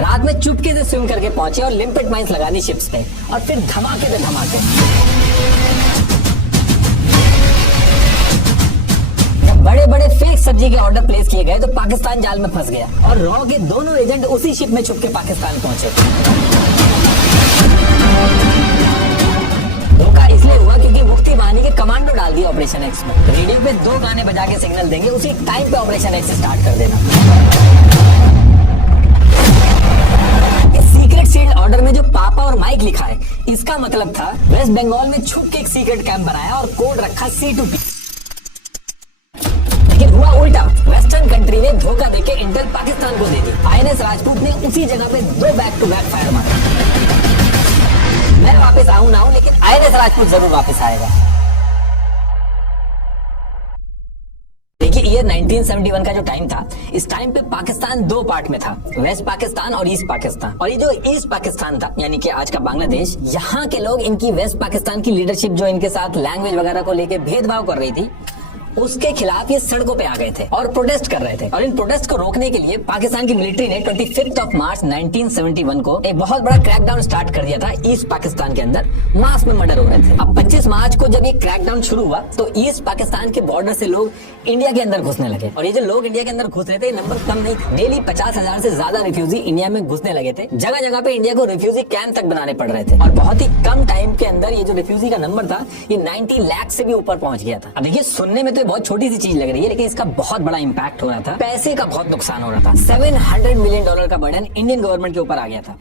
रात में चुपके से स्विम करके पहुंचे और लिम्पिट माइंस लगा दी शिप्स पे और फिर धमाके पे धमाके। बड़े बड़े फेक सब्जी के ऑर्डर प्लेस किए गए तो पाकिस्तान जाल में फंस गया और रॉ के दोनों एजेंट उसी शिप में छुप के पाकिस्तान पहुंचे। धोखा इसलिए हुआ क्योंकि मुफ्ती बानी के कमांडो डाल दिए ऑपरेशन एक्स में। रेडियो पे 2 गाने बजा के सिग्नल देंगे, उसी टाइम पे ऑपरेशन एक्स स्टार्ट कर देना। इस सीक्रेट सील्ड ऑर्डर में जो पापा और माइक लिखा है, इसका मतलब था वेस्ट बंगाल में छुप के एक सीक्रेट कैंप बनाया और कोड रखा C2P। लेकिन हुआ उल्टा, वेस्टर्न कंट्री ने धोखा देके इंटेल पाकिस्तान को दे दी। INS राजपूत ने उसी जगह पे 2 बैक टू बैक फायर मारे। मैं वापस आऊं ना आऊं, लेकिन INS राजपूत जरूर वापस आएगा। देखिए, ये 1971 का जो टाइम था, इस टाइम पे पाकिस्तान 2 पार्ट में था, वेस्ट पाकिस्तान और ईस्ट पाकिस्तान। और ये जो ईस्ट पाकिस्तान था, यानी कि आज का बांग्लादेश, यहाँ के लोग इनकी वेस्ट पाकिस्तान की लीडरशिप जो इनके साथ लैंग्वेज वगैरह को लेके भेदभाव कर रही थी, उसके खिलाफ ये सड़कों पे आ गए थे और प्रोटेस्ट कर रहे थे। और इन प्रोटेस्ट को रोकने के लिए पाकिस्तान की मिलिट्री ने 25 मार्च 1971 को एक बहुत बड़ा क्रैकडाउन स्टार्ट कर दिया था ईस्ट पाकिस्तान के अंदर। मास में मर्डर हो रहे थे। अब 25 मार्च को जब ये क्रैकडाउन शुरू हुआ तो ईस्ट पाकिस्तान के बॉर्डर से लोग इंडिया के अंदर घुसने लगे। और ये जो लोग इंडिया के अंदर घुस रहे थे, नंबर कम नहीं था। डेली 50,000 से ज्यादा रिफ्यूजी इंडिया में घुसने लगे थे। जगह जगह पे इंडिया को रिफ्यूजी कैंप तक बनाने पड़ रहे थे। और बहुत ही कम टाइम के अंदर ये जो रिफ्यूजी का नंबर था, ये 90 लाख से भी ऊपर पहुंच गया था। अब देखिए, सुनने में तो बहुत छोटी सी चीज लग रही है, लेकिन इसका बहुत बड़ा इंपैक्ट हो रहा था। पैसे का बहुत नुकसान हो रहा था। $700 मिलियन का बर्डन इंडियन गवर्नमेंट के ऊपर आ गया था।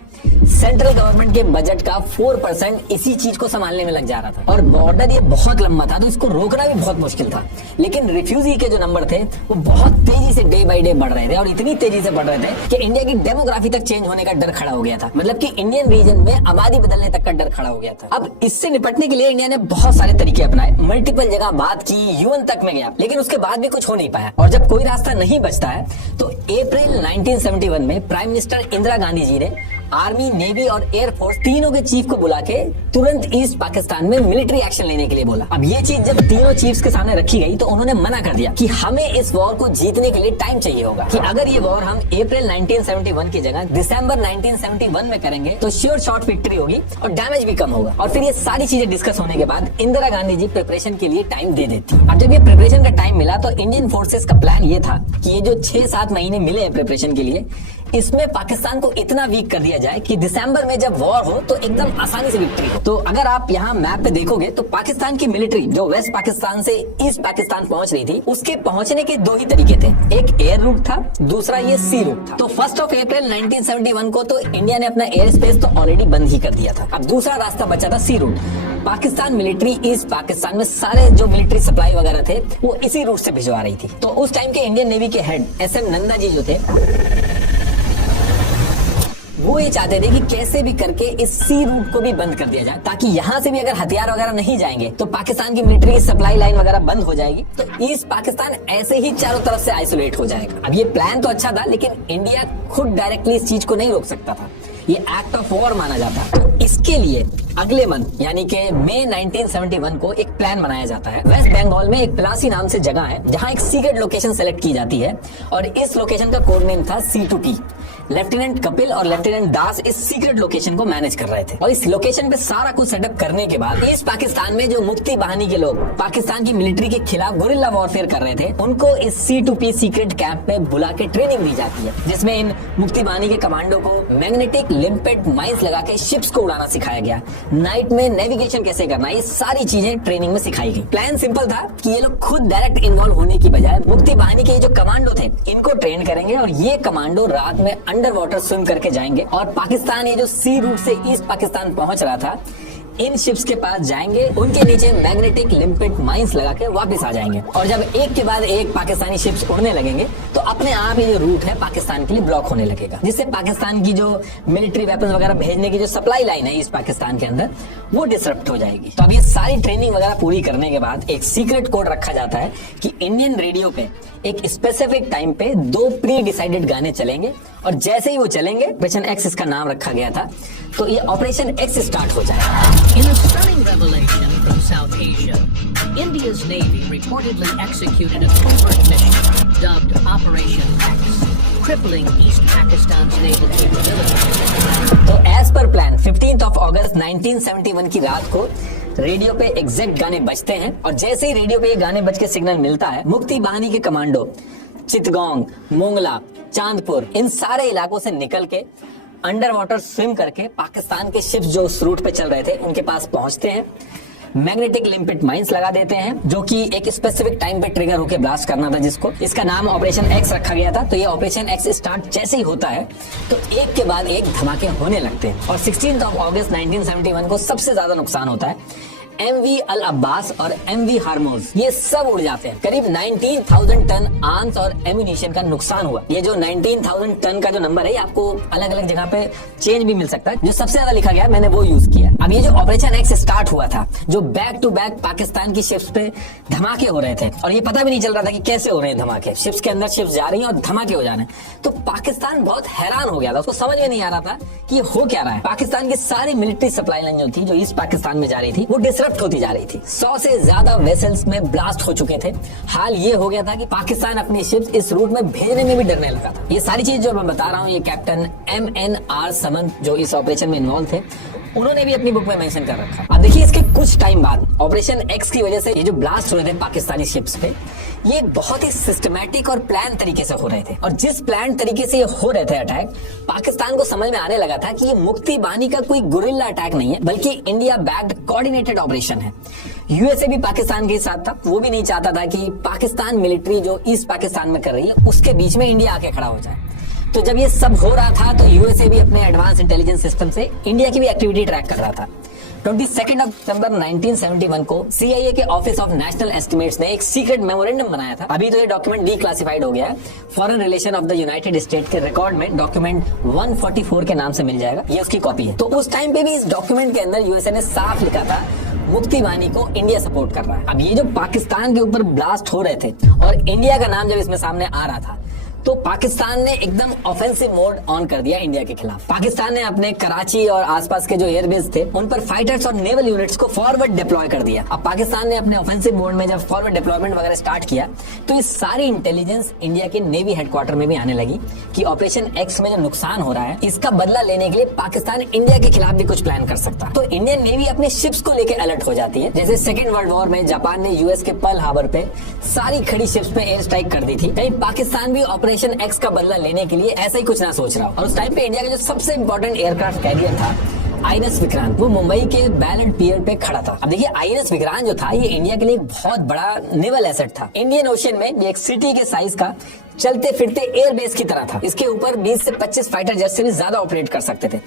सेंट्रल गवर्नमेंट के बजट का 4% इसी चीज को संभालने में लग जा रहा था। और बॉर्डर ये बहुत लंबा था, तो इसको रोकना भी बहुत मुश्किल था। लेकिन रिफ्यूजी के जो नंबर थे, वो बहुत तेजी से डे बाय डे बढ़ रहे थे और इतनी तेजी से बढ़ रहे थे कि इंडिया की डेमोग्राफी तक चेंज होने का डर खड़ा हो गया था। मतलब कि इंडियन रीजन में आबादी बदलने तक का डर खड़ा हो गया था। अब इससे निपटने के लिए इंडिया ने बहुत सारे तरीके अपनाए, मल्टीपल जगह बात की, UN तक में गया, लेकिन उसके बाद भी कुछ हो नहीं पाया। और जब कोई रास्ता नहीं बचता है तो अप्रैल 1971 में प्राइम मिनिस्टर इंदिरा गांधी जी ने आर्मी, नेवी और एयरफोर्स तीनों के चीफ को बुला के तुरंत ईस्ट पाकिस्तान में मिलिट्री एक्शन लेने के लिए बोला। अब ये चीज जब तीनों चीफ्स के सामने रखी गई तो उन्होंने मना कर दिया कि हमें इस वॉर को जीतने के लिए टाइम चाहिए होगा, कि अगर ये वॉर हम अप्रैल 1971 की जगह दिसंबर 1971 में करेंगे तो श्योर शॉर्ट विक्ट्री होगी और डैमेज भी कम होगा। और फिर ये सारी चीजें डिस्कस होने के बाद इंदिरा गांधी जी प्रिपरेशन के लिए टाइम दे देती। अब जब ये प्रिपरेशन का टाइम मिला तो इंडियन फोर्सेस का प्लान ये था कि ये जो 6-7 महीने मिले हैं प्रिपरेशन के लिए, इसमें पाकिस्तान को इतना वीक कर दिया जाए कि दिसंबर में जब वॉर हो तो एकदम आसानी से विक्ट्री हो। तो अगर आप यहाँ मैप पे देखोगे तो पाकिस्तान की मिलिट्री जो वेस्ट पाकिस्तान से ईस्ट पाकिस्तान पहुंच रही थी, उसके पहुंचने के 2 ही तरीके थे। एक एयर रूट था, दूसरा ये सी रूट था। तो 1 अप्रैल 1971 को तो इंडिया ने अपना एयर स्पेस तो ऑलरेडी बंद ही कर दिया था। अब दूसरा रास्ता बचा था sea route. Pakistan military East Pakistan में सारे जो मिलिट्री सप्लाई वगैरह थे वो इसी रूट से भिजवा रही थी। तो उस टाइम के इंडियन नेवी के हेड SM नंदा जी जो थे, वो ये चाहते थे कि कैसे भी करके इस सी रूट को भी बंद कर दिया जाए, ताकि यहाँ से भी अगर हथियार वगैरह नहीं जाएंगे तो पाकिस्तान की मिलिट्री की सप्लाई लाइन वगैरह बंद हो जाएगी, तो ईस्ट पाकिस्तान ऐसे ही चारों तरफ से आइसोलेट हो जाएगा। अब ये प्लान तो अच्छा था, लेकिन इंडिया खुद डायरेक्टली इस चीज को नहीं रोक सकता था, ये एक्ट ऑफ वॉर माना जाता। तो इसके लिए अगले मंथ यानी कि मई 1971 को एक प्लान बनाया जाता है। वेस्ट बंगाल में एक प्लासी नाम से जगह है जहां एक सीक्रेट लोकेशन सेलेक्ट की जाती है और इस लोकेशन का कोड नेम था C2P। लेफ्टिनेंट कपिल और लेफ्टिनेंट दास इस सीक्रेट लोकेशन को मैनेज कर रहे थे। और इस लोकेशन पे सारा कुछ सेटअप करने के बाद ईस्ट पाकिस्तान में जो मुफ्ती बानी के लोग पाकिस्तान की मिलिट्री के खिलाफ गुरिल्ला वॉरफेयर कर रहे थे, उनको इस C2P सीक्रेट कैंप में बुला के ट्रेनिंग दी जाती है, जिसमें इन मुफ्ती बानी के कमांडो को मैग्नेटिक लिम्पिट माइंस लगा के शिप्स को उड़ाना सिखाया गया। नाइट में नेविगेशन कैसे करना, ये सारी चीजें ट्रेनिंग में सिखाई गई। प्लान सिंपल था कि ये लोग खुद डायरेक्ट इन्वॉल्व होने की बजाय मुफ्ती बानी के जो कमांडो थे इनको ट्रेन करेंगे और ये कमांडो रात में अंडर वाटर स्विम करके जाएंगे और पाकिस्तान ये जो सी रूट से ईस्ट पाकिस्तान पहुंच रहा था, इन शिप्स के पास जाएंगे, उनके नीचे मैग्नेटिक लिम्पिट माइंस लगा के वापस आ जाएंगे। और जब एक के बाद एक पाकिस्तानी शिप्स उड़ने लगेंगे तो अपने आप ये जो रूट है पाकिस्तान के लिए ब्लॉक होने लगेगा, जिससे पाकिस्तान की जो मिलिट्री वेपन्स वगैरह भेजने की जो सप्लाई लाइन है ईस्ट पाकिस्तान के अंदर, वो डिसरप्ट हो जाएगी। तो अब ये सारी ट्रेनिंग वगैरह पूरी करने के बाद एक सीक्रेट कोड रखा जाता है कि इंडियन रेडियो पे एक स्पेसिफिक टाइम पे 2 प्री डिसाइडेड गाने चलेंगे और जैसे ही वो चलेंगे, ऑपरेशन एक्स इसका नाम रखा गया था, तो ये ऑपरेशन एक्स स्टार्ट हो जाएगा। In a stunning revelation from South Asia, India's Navy reportedly executed a covert mission dubbed Operation X, crippling East Pakistan's naval capability plan 15 अगस्त 1971 की रात को रेडियो पे एग्जैक्ट गाने बजते हैं और जैसे ही रेडियो पे ये गाने बज के सिग्नल मिलता है, मुक्ति बाहिनी के कमांडो चितगोंग, मोंगला, चांदपुर इन सारे इलाकों से निकल के अंडर वाटर स्विम करके पाकिस्तान के शिप्स जो उस रूट पे चल रहे थे उनके पास पहुंचते हैं। मैग्नेटिक लिम्पिट माइंस लगा देते हैं जो कि एक स्पेसिफिक टाइम पे ट्रिगर होकर ब्लास्ट करना था, जिसको इसका नाम ऑपरेशन एक्स रखा गया था। तो ये ऑपरेशन एक्स स्टार्ट जैसे ही होता है तो एक के बाद एक धमाके होने लगते हैं और 16 अगस्त 1971 को सबसे ज्यादा नुकसान होता है। MV अल अब्बास और MV हार्मोज ये सब उड़ जाते हैं। करीब 19,000 टन आर्म्स और एम्यूनिशन का नुकसान हुआ। ये जो 19,000 टन का जो नंबर है, ये आपको अलग अलग जगह पे चेंज भी मिल सकता है। जो सबसे ज्यादा लिखा गया मैंने वो यूज किया। अब ये जो ऑपरेशन एक्स स्टार्ट हुआ था, जो बैक टू बैक पाकिस्तान की शिप्स पे धमाके हो रहे थे और ये पता भी नहीं चल रहा था कि कैसे हो रहे हैं धमाके। शिप्स के अंदर शिप्स जा रही हैं और धमाके हो जा रहे हैं। तो पाकिस्तान बहुत हैरान हो गया था, उसको समझ में नहीं आ रहा था कि ये हो क्या रहा है। पाकिस्तान की सारी मिलिट्री सप्लाई लाइन जो थी, जो ईस्ट पाकिस्तान में जा रही थी, वो डिसरप्ट होती जा रही थी। 100 से ज्यादा वेसल्स में ब्लास्ट हो चुके थे। हाल ये हो गया था कि पाकिस्तान अपनी शिप्स इस रूट में भेजने में भी डरने लगा था। ये सारी चीज जो मैं बता रहा हूँ, ये कैप्टन MNR समन जो इस ऑपरेशन में इन्वॉल्व थे, उन्होंने भी अपनी बुक में मेंशन कर रखा। अब देखिए, इसके कुछ टाइम बाद ऑपरेशन एक्स की वजह से ये जो ब्लास्ट हो रहे थे पाकिस्तानी शिप्स पे, ये बहुत ही सिस्टमैटिक और प्लान तरीके से हो रहे थे। और जिस प्लान तरीके से ये हो रहे थे अटैक, पाकिस्तान को समझ में आने लगा था कि ये मुक्ति बाहिनी का कोई गुरिल्ला अटैक नहीं है, बल्कि इंडिया बैक्ड कोऑर्डिनेटेड ऑपरेशन है। यूएसए भी पाकिस्तान के साथ था। वो भी नहीं चाहता था कि पाकिस्तान मिलिट्री जो ईस्ट पाकिस्तान में कर रही है उसके बीच में इंडिया आके खड़ा हो जाए। तो जब ये सब हो रहा था तो यूएसए भी अपने एडवांस इंटेलिजेंस सिस्टम से इंडिया की भी एक्टिविटी ट्रैक कर रहा था। 22 दिसंबर 1971 को CIA के ऑफिस ऑफ नेशनल एस्टिमेट्स ने एक सीक्रेट मेमोरेंडम बनाया था। अभी तो ये डॉक्यूमेंट डीक्लासिफाइड हो गया है। Foreign relation of the United state के रिकॉर्ड में डॉक्यूमेंट 144 के नाम से मिल जाएगा। ये उसकी कॉपी है। तो उस टाइम पे भी इस डॉक्यूमेंट के अंदर यूएसए ने साफ लिखा था, मुक्ति बाहिनी को इंडिया सपोर्ट कर रहा है। अब ये जो पाकिस्तान के ऊपर ब्लास्ट हो रहे थे और इंडिया का नाम जब इसमें सामने आ रहा था, तो पाकिस्तान ने एकदम ऑफेंसिव मोड ऑन कर दिया इंडिया के खिलाफ। पाकिस्तान ने अपने कराची और आसपास के जो एयरबेस थे उन पर फाइटर्स और नेवल यूनिट्स को फॉरवर्ड डिप्लॉय कर दिया। अब पाकिस्तान ने अपने ऑफेंसिव मोड में जब फॉरवर्ड डिप्लॉयमेंट वगैरह स्टार्ट किया तो ये सारी इंटेलिजेंस इंडिया के नेवी हेडक्वार्टर में भी आने लगी कि ऑपरेशन एक्स में जो नुकसान हो रहा है इसका बदला लेने के लिए पाकिस्तान इंडिया के खिलाफ भी कुछ प्लान कर सकता। तो इंडियन नेवी अपने शिप्स को लेकर अलर्ट हो जाती है। जैसे सेकेंड वर्ल्ड वॉर में जापान ने यूएस के पर्ल हार्बर पे सारी खड़ी शिप्स पे एयर स्ट्राइक कर दी थी, कहीं पाकिस्तान भी ऑपरेशन एक्स का बदला लेने के लिए ऐसा ही कुछ ना सोच रहा। और उस टाइम पे इंडिया का जो सबसे इंपॉर्टेंट एयरक्राफ्ट कैरियर था INS विक्रांत, वो मुंबई के बैलेंट पियर पे खड़ा था। अब देखिए, INS विक्रांत जो था ये इंडिया के लिए एक बहुत बड़ा नेवल एसेट था। इंडियन ओशन में ये एक सिटी के साइज का चलते फिरते एयरबेस की तरह था। इसके ऊपर 20 से 25 फाइटर जेट से भी ज्यादा ऑपरेट कर सकते थे।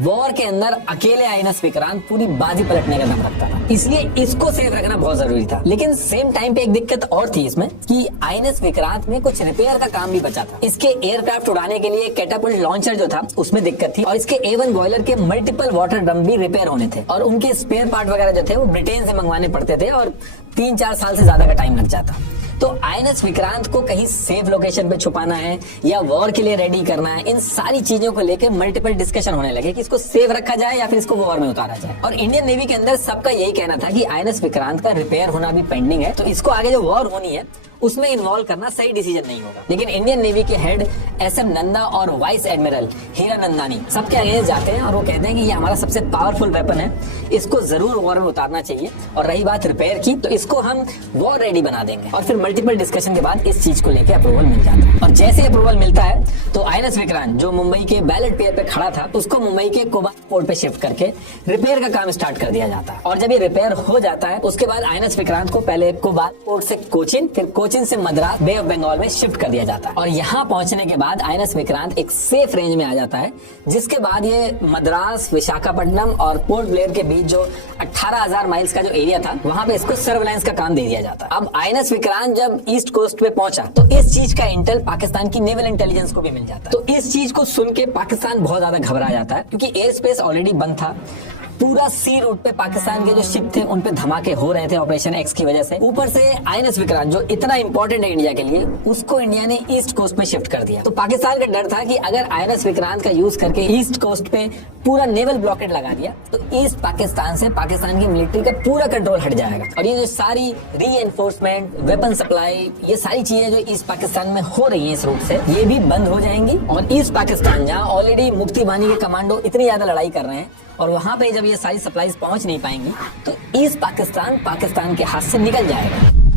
वॉर के अंदर अकेले INS विक्रांत पूरी बाजी पलटने का दम रखता था, इसलिए इसको सेफ रखना बहुत जरूरी था। लेकिन सेम टाइम पे एक दिक्कत और थी इसमें कि INS विक्रांत में कुछ रिपेयर का काम भी बचा था। इसके एयरक्राफ्ट उड़ाने के लिए कैटापल्ट लॉन्चर जो था उसमें दिक्कत थी और इसके A1 बॉयलर के मल्टीपल वाटर ड्रम भी रिपेयर होने थे और उनके स्पेयर पार्ट वगैरह जो थे वो ब्रिटेन से मंगवाने पड़ते थे और 3-4 साल से ज्यादा का टाइम लग जाता। तो INS विक्रांत को कहीं सेफ लोकेशन पे छुपाना है या वॉर के लिए रेडी करना है, इन सारी चीजों को लेकर मल्टीपल डिस्कशन होने लगे कि इसको सेफ रखा जाए या फिर इसको वॉर में उतारा जाए। और इंडियन नेवी के अंदर सबका यही कहना था कि INS विक्रांत का रिपेयर होना भी पेंडिंग है, तो इसको आगे जो वॉर होनी है उसमें इन्वॉल्व करना सही डिसीजन नहीं होगा। लेकिन इंडियन नेवी के हेड SM नंदा और वाइस एडमिरल हीरा नंदानी सबके अगेंस्ट जाते हैं और वो कहते हैं कि ये हमारा सबसे पावरफुल वेपन है, इसको जरूर वॉर में उतारना चाहिए। और रही बात रिपेयर की, तो इसको हम वॉर रेडी बना देंगे। और फिर मल्टीपल डिस्कशन के बाद इस चीज को लेकर अप्रूवल मिल जाता है। और जैसे अप्रूवल मिलता है तो INS विक्रांत जो मुंबई के बैलेट पियर पे खड़ा था उसको मुंबई के कोबाल पोर्ट पे शिफ्ट करके रिपेयर का काम स्टार्ट कर दिया जाता है। और जब ये रिपेयर हो जाता है उसके बाद INS विक्रांत को पहले कोबाल पोर्ट से कोचिन, फिर कोचिन से मद्रास बे ऑफ बंगाल में शिफ्ट कर दिया जाता है। और यहाँ पहुंचने के बाद INS विक्रांत एक सेफ रेंज में आ जाता है, जिसके बाद ये मद्रास, विशाखापट्टनम और पोर्ट ब्लेयर के बीच जो 18,000 माइल्स का जो एरिया था वहां पे इसको सर्वेलेंस का काम दे दिया जाता है। अब INS विक्रांत जब ईस्ट कोस्ट पे पहुंचा तो इस चीज का इंटेल पाकिस्तान की नेवल इंटेलिजेंस को भी मिल जाता है। तो इस चीज को सुन के पाकिस्तान बहुत ज्यादा घबरा जाता है क्योंकि एयर स्पेस ऑलरेडी बंद था। पूरा सी रूट पे पाकिस्तान के जो शिप थे उन पे धमाके हो रहे थे ऑपरेशन एक्स की वजह से। ऊपर से INS विक्रांत जो इतना इंपॉर्टेंट है इंडिया के लिए, उसको इंडिया ने ईस्ट कोस्ट में शिफ्ट कर दिया। तो पाकिस्तान का डर था कि अगर INS विक्रांत का यूज करके ईस्ट कोस्ट पे पूरा नेवल ब्लॉकेट लगा दिया तो ईस्ट पाकिस्तान से पाकिस्तान की मिलिट्री का पूरा कंट्रोल हट जाएगा और ये जो सारी री-एनफोर्समेंट, वेपन सप्लाई, ये सारी चीजें जो ईस्ट पाकिस्तान में हो रही है इस रूट से, ये भी बंद हो जाएंगी। और ईस्ट पाकिस्तान जहाँ ऑलरेडी मुक्ति बाहिनी के कमांडो इतनी ज्यादा लड़ाई कर रहे हैं और वहां पे जब ये सारी सप्लाईज पहुंच नहीं पाएंगी तो ईस्ट पाकिस्तान पाकिस्तान के हाथ से निकल जाएगा।